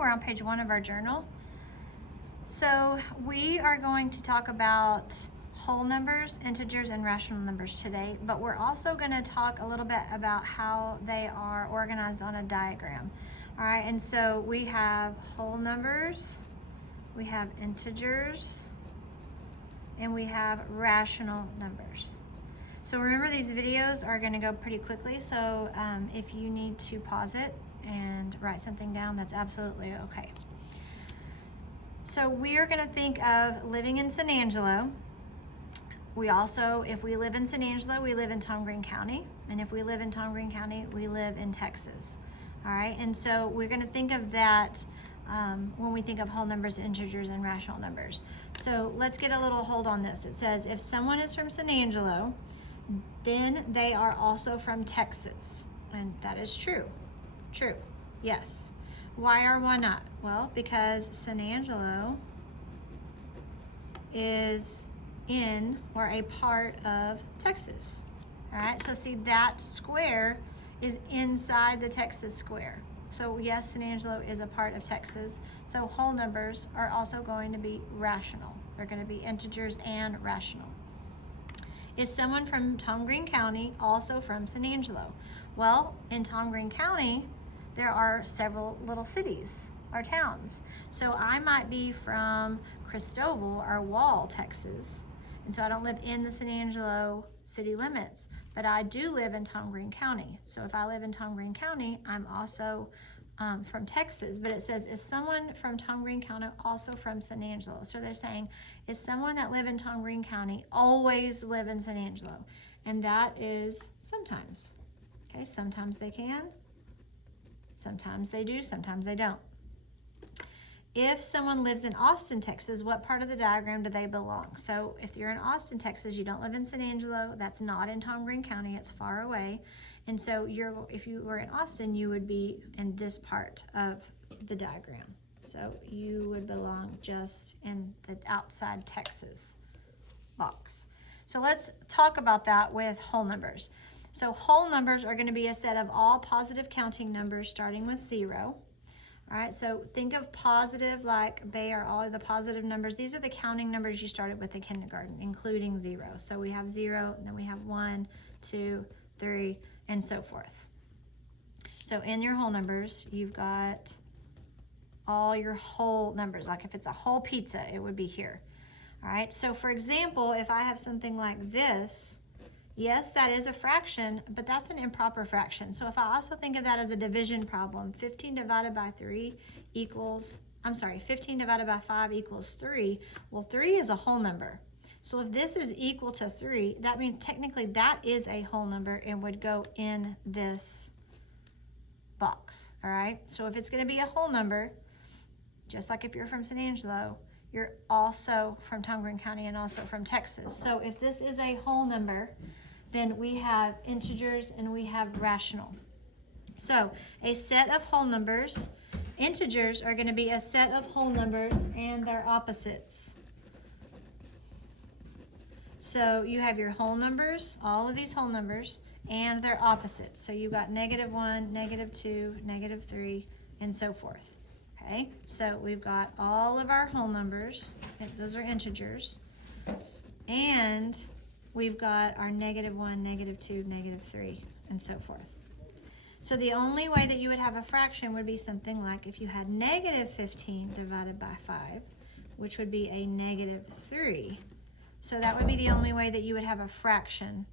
We're on page 1 of our journal. So we are going to talk about whole numbers, integers, and rational numbers today, but we're also going to talk a little bit about how they are organized on a diagram. All right, and so we have whole numbers, we have integers, and we have rational numbers. So remember, these videos are going to go pretty quickly, so if you need to pause it and write something down, that's absolutely okay. So we are going to think of living in San Angelo. We also, if we live in San Angelo, we live in Tom Green County, and if we live in Tom Green County, we live in Texas. All right, and so we're going to think of that when we think of whole numbers, integers, and rational numbers. So let's get a little hold on this. It says if someone is from San Angelo, then they are also from Texas. And that is true. True. Yes. Why or why not? Well, because San Angelo is in or a part of Texas. All right, so see, that square is inside the Texas square. So yes, San Angelo is a part of Texas. So whole numbers are also going to be rational. They're going to be integers and rational. Is someone from Tom Green County also from San Angelo? Well, in Tom Green County, there are several little cities or towns. So I might be from Cristobal or Wall, Texas, and so I don't live in the San Angelo city limits, but I do live in Tom Green County. So if I live in Tom Green County, I'm also from Texas, but it says, is someone from Tom Green County also from San Angelo? So they're saying, is someone that live in Tom Green County always live in San Angelo? And that is sometimes. Okay, sometimes they can, sometimes they do, sometimes they don't. If someone lives in Austin, Texas, what part of the diagram do they belong? So if you're in Austin, Texas, you don't live in San Angelo, that's not in Tom Green County, it's far away. And so if you were in Austin, you would be in this part of the diagram. So you would belong just in the outside Texas box. So let's talk about that with whole numbers. So whole numbers are going to be a set of all positive counting numbers starting with 0. All right, so think of positive like they are all the positive numbers. These are the counting numbers you started with in kindergarten, including 0. So we have 0, and then we have 1, 2, 3, and so forth. So in your whole numbers, you've got all your whole numbers. Like if it's a whole pizza, it would be here. All right, so for example, if I have something like this, yes, that is a fraction, but that's an improper fraction. So if I also think of that as a division problem, 15 divided by 3 equals, 15 divided by 5 equals 3. Well, 3 is a whole number. So if this is equal to 3, that means technically that is a whole number and would go in this box, all right? So if it's going to be a whole number, just like if you're from San Angelo, you're also from Tom Green County and also from Texas. So if this is a whole number, then we have integers and we have rational. So a set of whole numbers, integers are going to be a set of whole numbers and their opposites. So you have your whole numbers, all of these whole numbers, and their opposites. So you've got -1, -2, -3, and so forth. Okay, so we've got all of our whole numbers, those are integers, and we've got our -1, -2, -3, and so forth. So the only way that you would have a fraction would be something like if you had -15 divided by 5, which would be a -3. So that would be the only way that you would have a fraction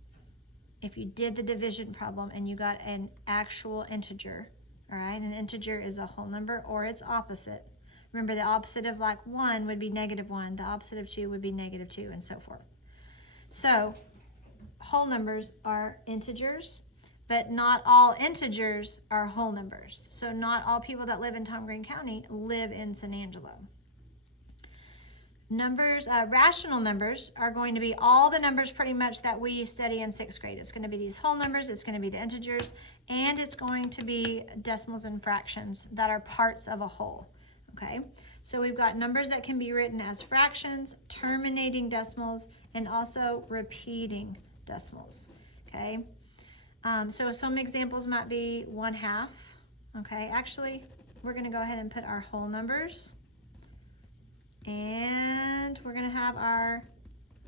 if you did the division problem and you got an actual integer. All right, an integer is a whole number or its opposite. Remember, the opposite of like 1 would be -1, the opposite of 2 would be -2, and so forth. So whole numbers are integers, but not all integers are whole numbers. So not all people that live in Tom Green County live in San Angelo. Numbers, rational numbers are going to be all the numbers pretty much that we study in 6th grade. It's going to be these whole numbers, it's going to be the integers, and it's going to be decimals and fractions that are parts of a whole. Okay, so we've got numbers that can be written as fractions, terminating decimals, and also repeating decimals. Okay, so some examples might be 1/2. Okay, actually we're gonna go ahead and put our whole numbers. And we're gonna have our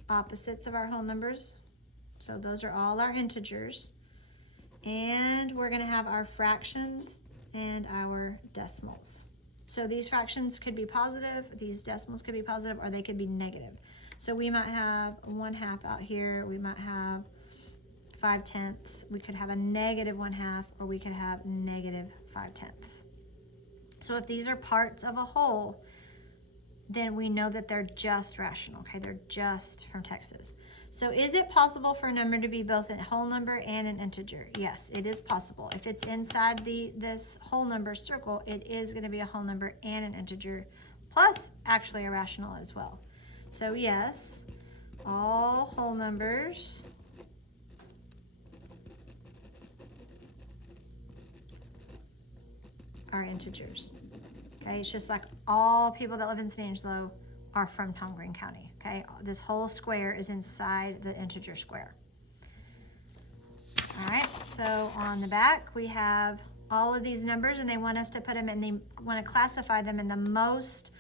opposites of our whole numbers. So those are all our integers. And we're gonna have our fractions and our decimals. So these fractions could be positive, these decimals could be positive, or they could be negative. So we might have 1/2 out here, we might have 5/10, we could have a negative 1/2, or we could have negative 5/10. So if these are parts of a whole, then we know that they're just rational, okay? They're just from Texas. So is it possible for a number to be both a whole number and an integer? Yes, it is possible. If it's inside this whole number circle, it is gonna be a whole number and an integer, plus actually a rational as well. So yes, all whole numbers are integers. Okay, it's just like all people that live in San Angelo are from Tom Green County. Okay, this whole square is inside the integer square. All right, so on the back we have all of these numbers, and they want us to put them in, they want to classify them in the most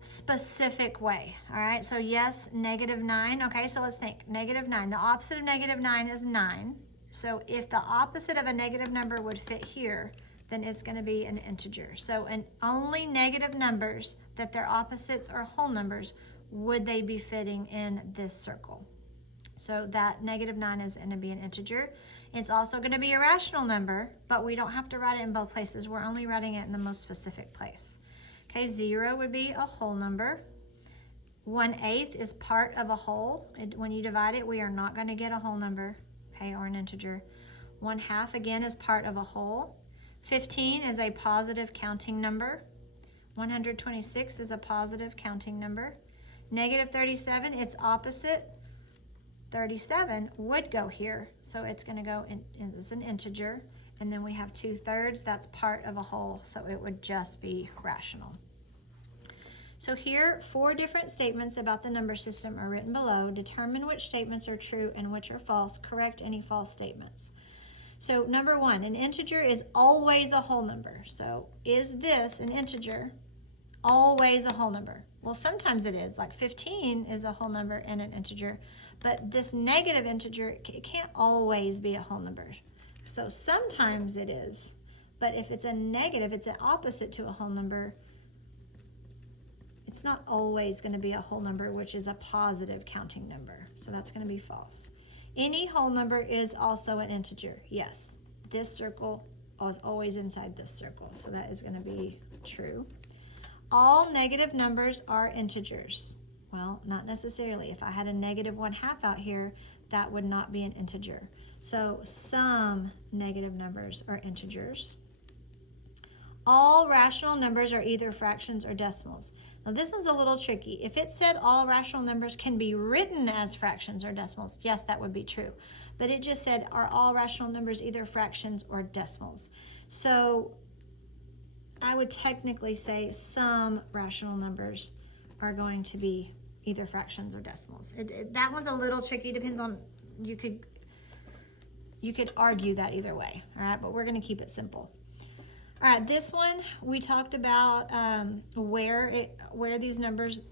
specific way. All right, so yes, -9. Okay, so let's think. -9. The opposite of -9 is 9. So if the opposite of a negative number would fit here, then it's going to be an integer. So only negative numbers that their opposites are whole numbers would they be fitting in this circle. So that -9 is going to be an integer. It's also going to be a rational number, but we don't have to write it in both places. We're only writing it in the most specific place. Okay, 0 would be a whole number. 1/8 is part of a whole. When you divide it, we are not going to get a whole number, okay, or an integer. 1/2 again is part of a whole. 15 is a positive counting number. 126 is a positive counting number. -37, its opposite, 37, would go here. So it's going to go in as an integer. And then we have 2/3, that's part of a whole. So it would just be rational. So here, 4 different statements about the number system are written below. Determine which statements are true and which are false. Correct any false statements. So number 1, an integer is always a whole number. So is this an integer always a whole number? Well, sometimes it is. Like 15 is a whole number and an integer. But this negative integer, it can't always be a whole number. So sometimes it is. But if it's a negative, it's an opposite to a whole number. It's not always going to be a whole number, which is a positive counting number. So that's going to be false. Any whole number is also an integer. Yes, this circle is always inside this circle, so that is going to be true. All negative numbers are integers. Well, not necessarily. If I had a -1/2 out here, that would not be an integer. So some negative numbers are integers. All rational numbers are either fractions or decimals. Now this one's a little tricky. If it said all rational numbers can be written as fractions or decimals, yes, that would be true. But it just said, are all rational numbers either fractions or decimals? So I would technically say some rational numbers are going to be either fractions or decimals. That one's a little tricky. Depends on, you could argue that either way, all right? But we're going to keep it simple. All right, this one, we talked about where these numbers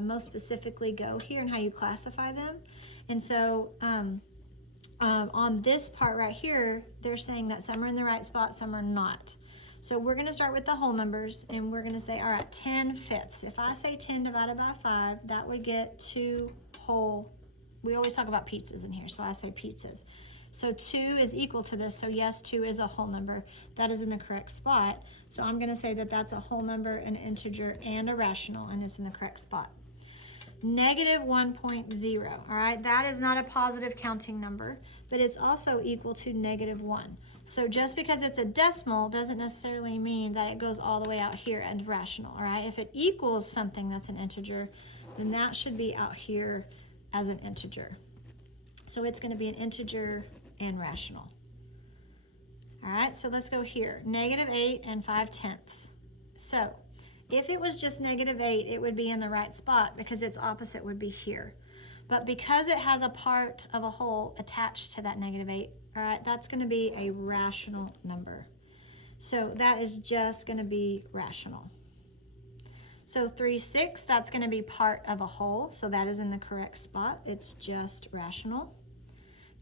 most specifically go here and how you classify them. And so on this part right here, they're saying that some are in the right spot, some are not. So we're going to start with the whole numbers, and we're going to say, all right, 10/5. If I say 10 divided by 5, that would get 2 whole. We always talk about pizzas in here, so I say pizzas. So 2 is equal to this, so yes, 2 is a whole number. That is in the correct spot. So I'm going to say that that's a whole number, an integer, and a rational, and it's in the correct spot. -1.0, all right? That is not a positive counting number, but it's also equal to -1. So just because it's a decimal doesn't necessarily mean that it goes all the way out here and rational, all right? If it equals something that's an integer, then that should be out here as an integer. So it's going to be an integer and rational. All right, so let's go here. -8 and 5/10. So if it was just -8, it would be in the right spot because its opposite would be here. But because it has a part of a whole attached to that -8, all right, that's going to be a rational number. So that is just going to be rational. So 3/6, that's going to be part of a whole, so that is in the correct spot. It's just rational.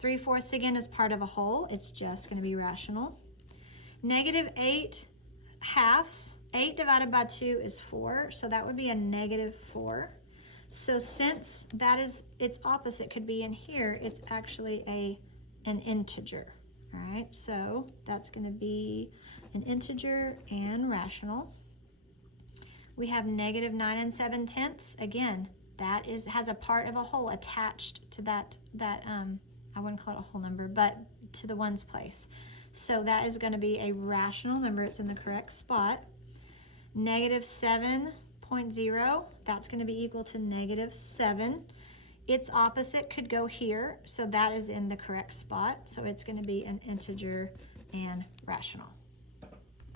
3/4 again is part of a whole. It's just going to be rational. -8 halves. 8 divided by 2 is 4, so that would be a -4. So since that is its opposite could be in here, it's actually an integer. All right, so that's going to be an integer and rational. We have -9 7/10. Again, that has a part of a whole attached to that I wouldn't call it a whole number, but to the ones place. So that is going to be a rational number. It's in the correct spot. -7.0, that's going to be equal to -7. Its opposite could go here, so that is in the correct spot. So it's going to be an integer and rational.